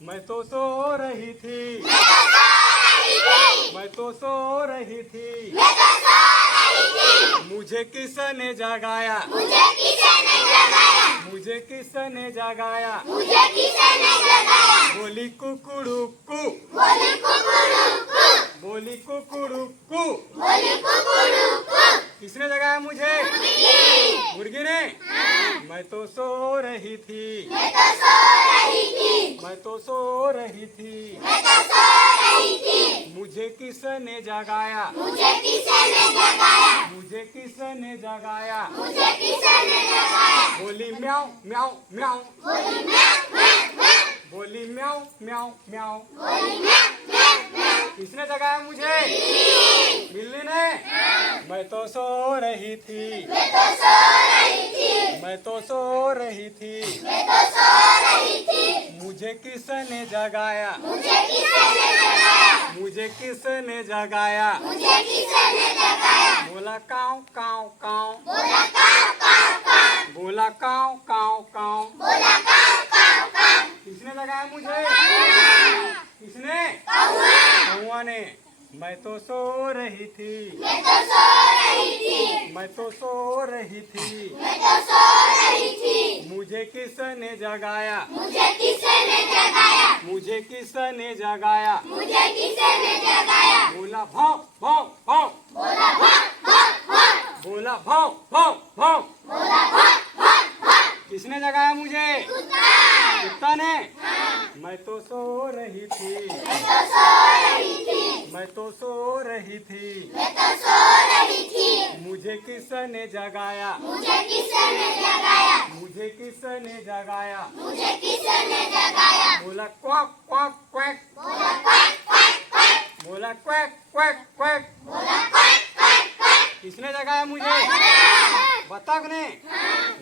मैं तो सो रही थी, मैं तो सो रही थी, मुझे किसने जगाया, मुझे किसने जगाया, मुझे किसने जगाया, मुझे किसने जगाया, बोली कुकुड़ुकू, बोली कुकुरुकु, बोली कुकुड़ुकू। बोली कुकुरुकु, किसने जगाया मुझे? मुर्गी, मुर्गी ने। मैं तो सो रही थी, मैं तो सो रही थी, मैं तो सो रही थी, मैं तो सो रही थी, मुझे किसने जगाया, मुझे किसने जगाया, मुझे किसने जगाया, मुझे किसने जगाया, बोली म्याऊ म्याऊ म्याऊ, बोली म्याऊ म्याऊ म्याऊ, बोली म्याऊ म्याऊ म्याऊ। बोली म्याऊ म्याऊ म्याऊ, किसने जगाया मुझे? बिल्ली ने। मैं तो सो रही थी, मैं तो सो रही थी, मैं तो सो रही थी, मैं तो सो रही थी, मुझे किसने जगाया, मुझे किसने जगाया, मुझे किसने जगाया, मुझे किसने जगाया, बोला काऊ काऊ काऊ, बोला काऊ काऊ काऊ, बोला काऊ काऊ काऊ। बोला काऊ काऊ काऊ, किसने जगाया मुझे? किसने? कौआ ने। मैं तो सो रही थी, मैं तो सो रही थी, मैं तो सो रही थी, मैं तो सो रही थी, मुझे किसने जगाया, मुझे किसने जगाया, मुझे किसने जगाया, मुझे किसने जगाया, बोला भाव भाव भाव, बोला भाग भाग भाग, बोला भाव भाव भाव। बोला भाग भाग भाग, किसने जगाया मुझे? कुत्ता, कुत्ता ने। मैं तो सो रही थी, मैं तो सो रही थी, मैं तो सो रही थी, मैं तो सो रही थी, मुझे किसने जगाया, मुझे किसने जगाया, मुझे किसने जगाया, मुझे किसने जगाया, बोला क्वाक क्वाक क्वैक, बोला क्वैक क्वैक क्वैक, बोला क्वैक क्वैक क्वैक। बोला क्वैक क्वैक क्वैक, किसने जगाया मुझे? बतख ने।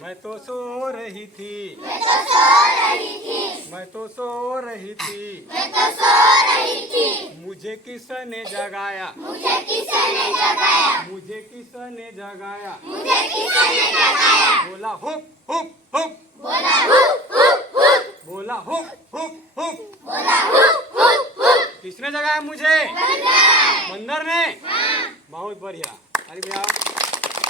मैं तो सो रही थी, मैं तो सो रही थी, मैं तो सो रही थी, मैं तो सो रही थी, मुझे किसने जगाया, मुझे किसने जगाया, मुझे किसने जगाया, मुझे किसने जगाया, बोला हुप हुप हुप, बोला हुप हुप हुप, बोला हुप हुप हुप। बोला हुप हुप हुप, किसने जगाया मुझे? बंदर, बंदर ने। बहुत बढ़िया। अरे भैया